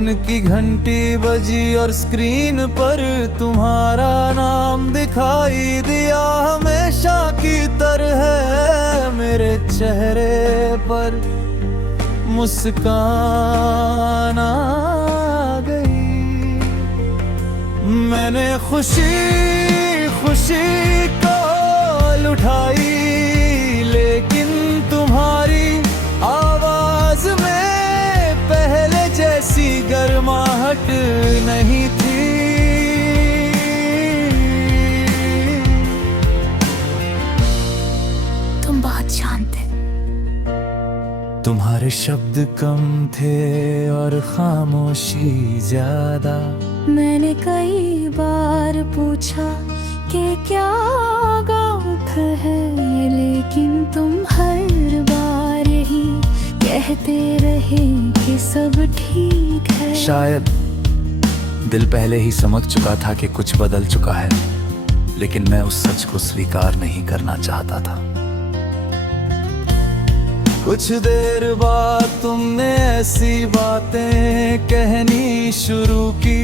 Phone की घंटी बजी और स्क्रीन पर तुम्हारा नाम दिखाई दिया। हमेशा की तरह मेरे चेहरे पर मुस्कान आ गई। मैंने खुशी खुशी कॉल उठाई, लेकिन तुम्हारी आवाज में पहले जैसी गर्माहट नहीं थी। तुम बहुत शांत थे। तुम्हारे शब्द कम थे और खामोशी ज्यादा। मैंने कई बार पूछा कि क्या गौत है, लेकिन तुम हर बार ही कहते रहे कि सब ठीक है। शायद दिल पहले ही समझ चुका था कि कुछ बदल चुका है, लेकिन मैं उस सच को स्वीकार नहीं करना चाहता था। कुछ देर बाद तुमने ऐसी बातें कहनी शुरू की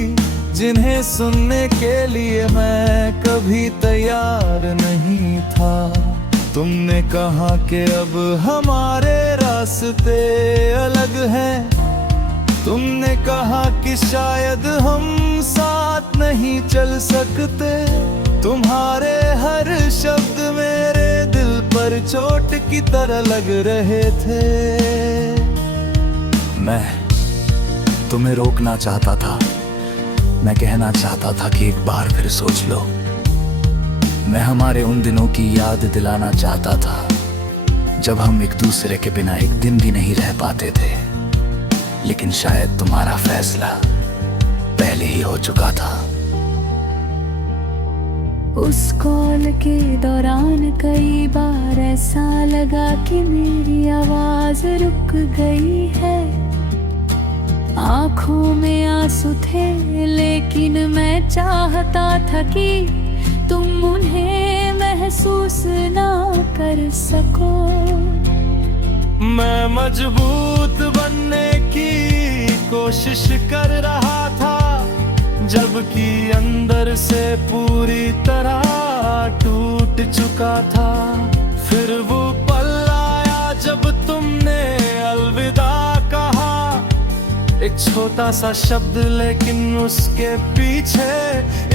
जिन्हें सुनने के लिए मैं कभी तैयार नहीं था। तुमने कहा कि अब हमारे रास्ते अलग हैं। तुमने कहा कि शायद हम साथ नहीं चल सकते। तुम्हारे हर शब्द मेरे दिल पर चोट की तरह लग रहे थे। मैं तुम्हें रोकना चाहता था। मैं कहना चाहता था कि एक बार फिर सोच लो। मैं हमारे उन दिनों की याद दिलाना चाहता था जब हम एक दूसरे के बिना एक दिन भी नहीं रह पाते थे। लेकिन शायद तुम्हारा फैसला पहले ही हो चुका था। उस कॉल के दौरान कई बार ऐसा लगा कि मेरी आवाज रुक गई है। आंखों में आंसू थे, लेकिन मैं चाहता था कि तुम उन्हें महसूस ना कर सको। मैं मजबूत बनने की कोशिश कर रहा था, जबकि अंदर से पूरी तरह टूट चुका था। फिर वो पल आया जब तुमने अलविदा कहा। एक छोटा सा शब्द, लेकिन उसके पीछे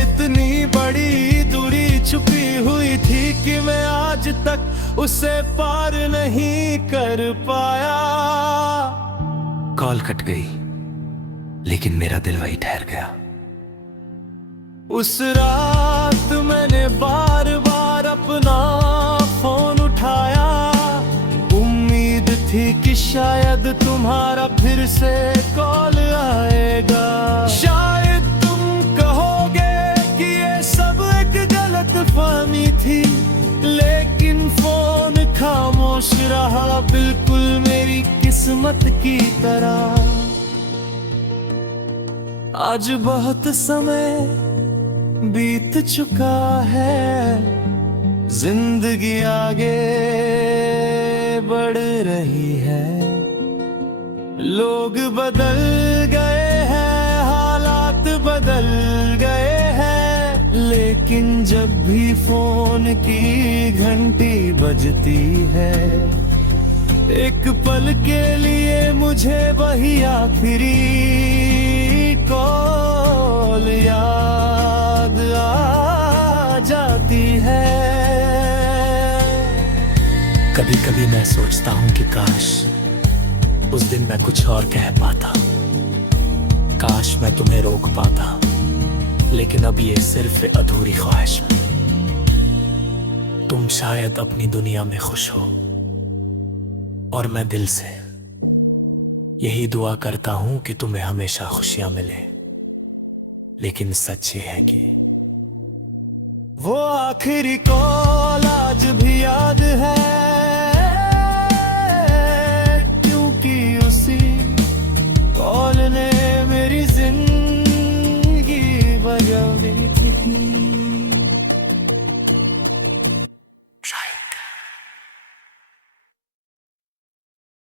इतनी बड़ी दूरी छुपी हुई थी कि मैं आज तक उसे पार नहीं कर पाया। कॉल कट गई, लेकिन मेरा दिल वही ठहर गया। उस रात मैंने बार बार अपना फोन उठाया। उम्मीद थी कि शायद तुम्हारा फिर से कॉल आएगा। शायद तुम कहोगे कि ये सब एक गलतफहमी थी, लेकिन फोन खामोश रहा, बिल्कुल मेरी किस्मत की तरह। आज बहुत समय बीत चुका है, जिंदगी आगे बढ़ रही है। लोग बदल गए हैं, हालात बदल गए हैं, लेकिन जब भी फोन की घंटी बजती है, एक पल के लिए मुझे वही आखिरी कॉल याद आ जाती है। कभी कभी मैं सोचता हूँ कि काश उस दिन मैं कुछ और कह पाता, काश मैं तुम्हें रोक पाता, लेकिन अब ये सिर्फ अधूरी ख्वाहिश है। तुम शायद अपनी दुनिया में खुश हो और मैं दिल से यही दुआ करता हूं कि तुम्हें हमेशा खुशियां मिले। लेकिन सच ये है कि वो आखिरी कॉल आज भी याद है।